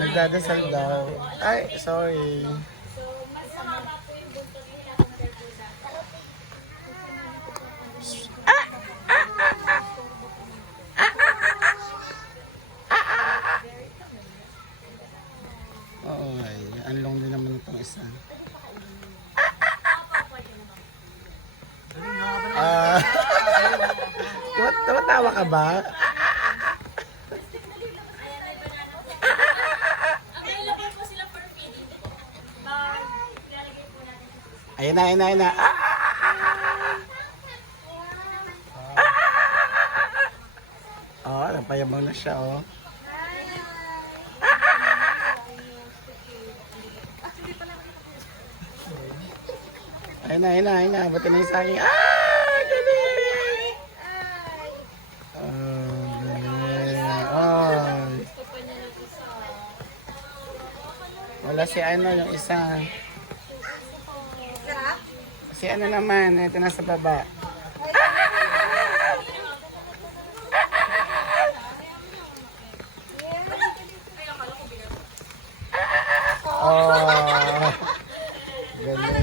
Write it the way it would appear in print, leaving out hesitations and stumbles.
Nagdadasal daw. Ay, sorry. Oo, ay. Anlong din naman itong isa. Ah, tumatawa ka ba? Available po sila for feeding. Ilalagay po natin sa Ayun na, ayun na, ayun na. Oh, napayabang na siya, oh. Ayun na, ayun na, ayun na. Ba't na yung saging? Galing! Galing. Ay. Wala si ano, yung isa. Si ano naman, ito na sa baba. Oh, galing.